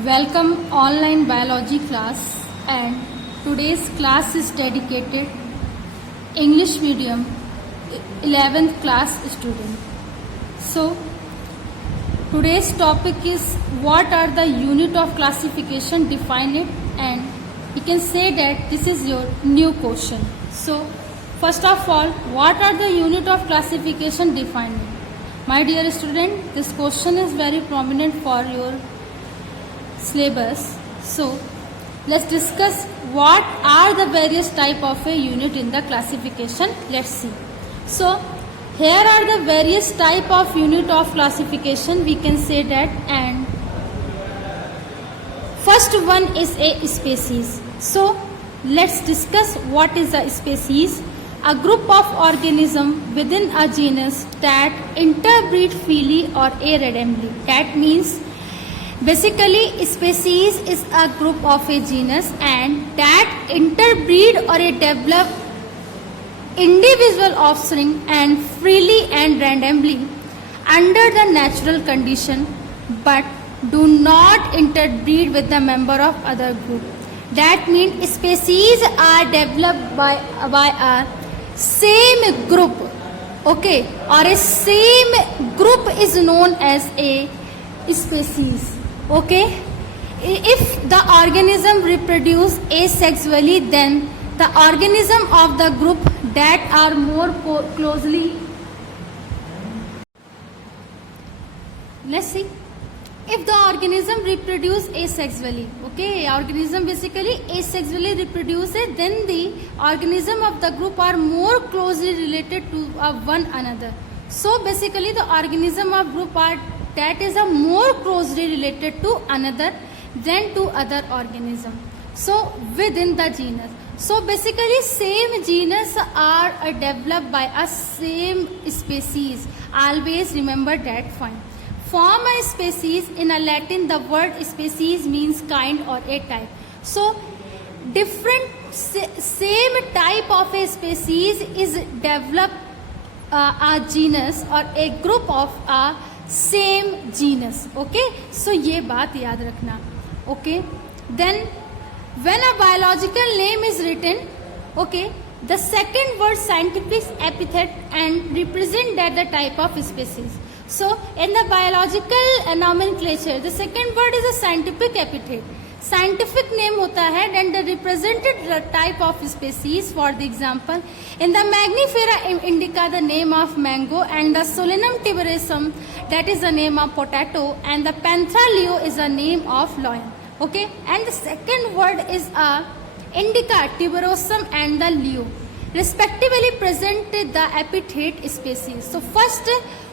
Welcome online biology class, and today's class is dedicated English medium 11th class student. So today's topic is what are the unit of classification, define it, and you can say that this is your new question. So first of all, what are the unit of classification, define it? My dear student, this question is very prominent for your syllabus. So let's discuss what are the various type of a unit in the classification. Let's see. So here are the various type of unit of classification, we can say that, and first one is a species. So let's discuss what is a species. A group of organism within a genus that interbreed freely or irredeemably. That means basically, species is a group of a genus and that interbreed or a develop individual offspring and freely and randomly under the natural condition, but do not interbreed with the member of other group. That means species are developed by a same group, okay, or a same group is known as a species. Okay, if the organism reproduce asexually, then the organism of the group that are more closely, let's see, if the organism reproduce asexually, okay, organism basically asexually reproduces, then the organism of the group are more closely related to one another. So basically the organism of group are that is a more closely related to another than to other organism. So within the genus. So basically same genus are developed by a same species. Always remember that point. Form a species, in a Latin the word species means kind or a type. So different same type of a species is developed a genus or a group of a same genus. Okay, so ये बात याद रखना. Okay, then when a biological name is written, okay, the second word scientific epithet and represent that the type of species. So in the biological nomenclature, the second word is a scientific epithet. Scientific name होता है and the represented type of species. For the example, in the Magnifera indica the name of mango, and the Solanum tuberosum that is the name of potato, and the Panthera leo is the name of lion. Okay, and the second word is a indica, tuberosum and the leo respectively present the epithet species. So first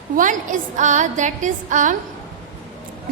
one is that is a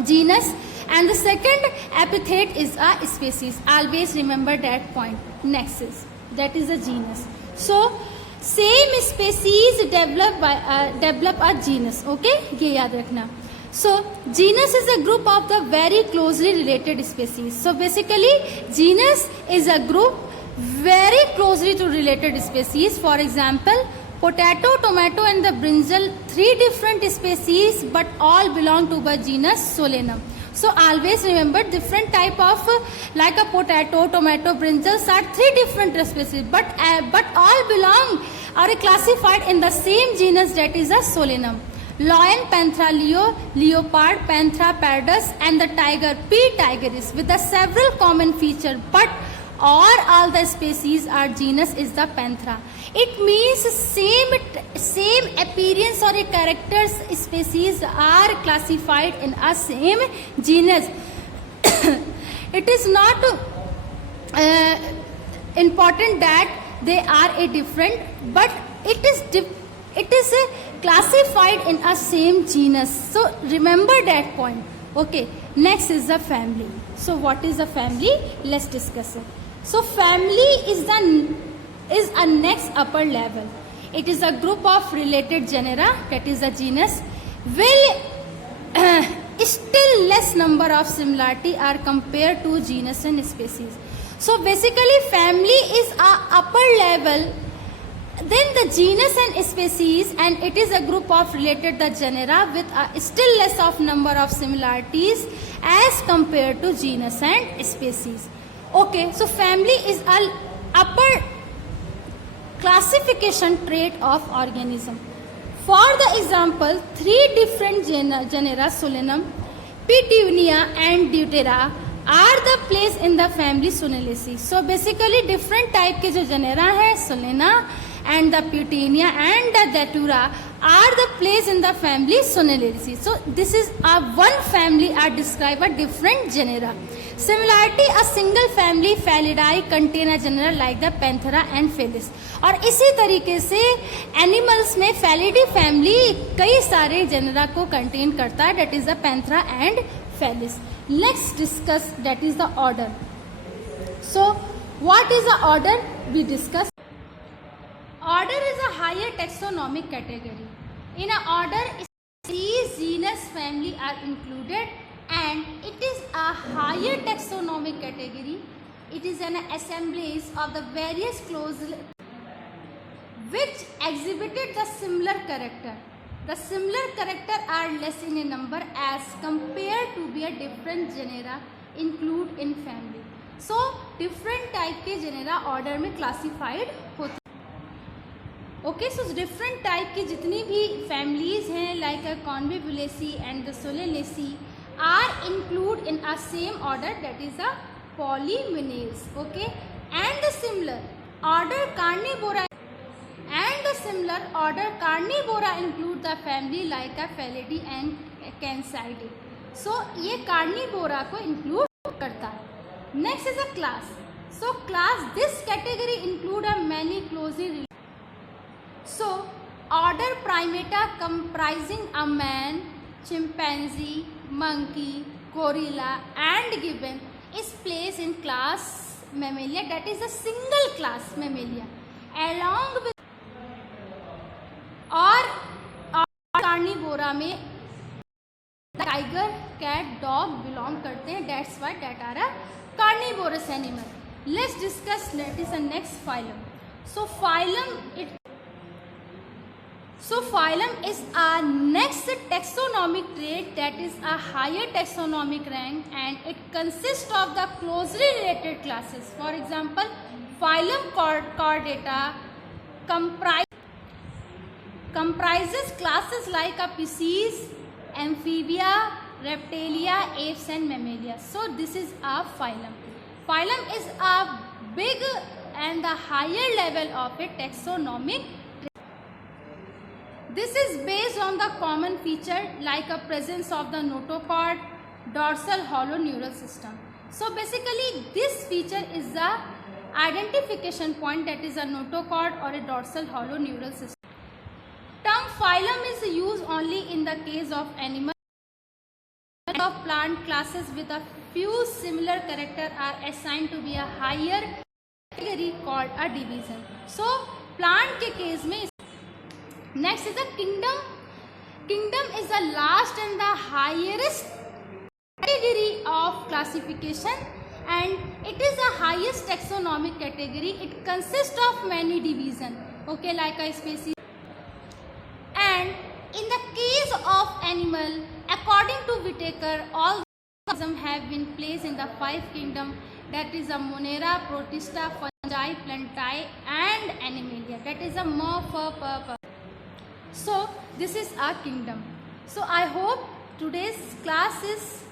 genus, and the second epithet is a species. Always remember that point. Next is that is a genus. So same species develop a genus. Okay, ये याद रखना. So genus is a group of the very closely related species. So basically genus is a group very closely to related species. For example, potato, tomato and the brinjal, three different species but all belong to the genus Solanum. So always remember different type of like a potato, tomato, brinjals are three different species but all belong are classified in the same genus, that is a Solanum. Lion, Panthera leo, leopard, Panthera pardus and the tiger, P. tigeris, with the several common features, but all the species are genus is the Panthera. It means same appearance or a characters species are classified in a same genus. It is not important that they are a different, but it is classified in a same genus. So remember that point. Okay, next is the family. So what is a family? Let's discuss it. So family is a next upper level. It is a group of related genera, that is a genus, will still less number of similarity are compared to genus and species. So basically family is a upper level, then the genus and species, and it is a group of related the genera with a still less of number of similarities as compared to genus and species. Okay, so family is an upper classification trait of organism. For the example, 3 different genera Solanum, Petunia and Deutera are the place in the family Sonelaceae. So basically different type के जो genera है Solana and the Petunia and the Datura are the place in the family Sonelaceae. So this is a one family are describe a different genera. Similarity, a single family Felidae contain a genera like the Panthera and Felis. और इसी तरीके से animals में Felidae family कई सारे genre को contain करता है, that is the Panthera and Felis. Let's discuss that is the order. So what is the order we discuss? Order is a higher taxonomic category. In an order, species, genus, family are included, and it is a higher taxonomic category. It is an assemblage of the various clauses which exhibited the similar character. The similar character are less in a number as compared to be a different genera include in family. So different type के genera order में classified होते हैं. Okay, so different type की जितनी भी families हैं like a Convolvulaceae and the Solanaceae are included in a same order, that is a Polymenaes. Okay, and the similar order Carnivora include the family like a Felidae and Cancidae. So ये Carnivora को include करता है. Next is a class. So class, this category include a many closely related. So order Primata comprising a man, chimpanzee, monkey, gorilla and gibbon is placed in class Mammalia, that is a single class Mammalia, along with और Carnivora में tiger, cat, dog belong करते हैं, that's why that are a carnivorous animal. Let's discuss that is the next phylum. So phylum is a next taxonomic trait that is a higher taxonomic rank, and it consists of the closely related classes. For example, phylum Chordata comprises classes like a Pisces, Amphibia, Reptilia, Apes and Mammalia. So this is a phylum. Phylum is a big and the higher level of a taxonomic. This is based on the common feature like a presence of the notochord, dorsal hollow neural system. So basically this feature is the identification point, that is a notochord or a dorsal hollow neural system. Term phylum is used only in the case of animal. Of plant classes with a few similar characters are assigned to be a higher category called a division. So plant के case में. Next is the kingdom. Kingdom is the last and the highest category of classification, and it is the highest taxonomic category. It consists of many divisions, okay, like a species. And in the case of animal, according to Whitaker, all organisms have been placed in the 5 kingdoms, that is a Monera, Protista, Fungi, Plantae and Animalia. That is a Morph. So this is our kingdom. So I hope today's class is.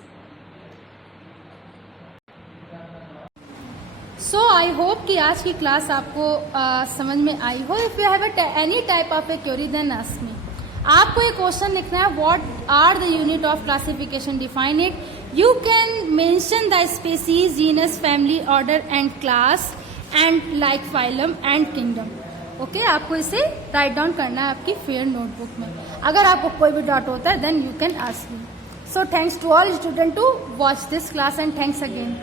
So I hope कि आज की class आपको समझ में आई हो. If you have any type of a query, then ask me. आपको एक question लिखना है. What are the unit of classification? Define it. You can mention the species, genus, family, order and class and like phylum and kingdom. Okay आपको इसे write down करना है आपकी fair notebook में. अगर आपको कोई भी डाउट होता है then you can ask me. So thanks to all student to watch this class and thanks again.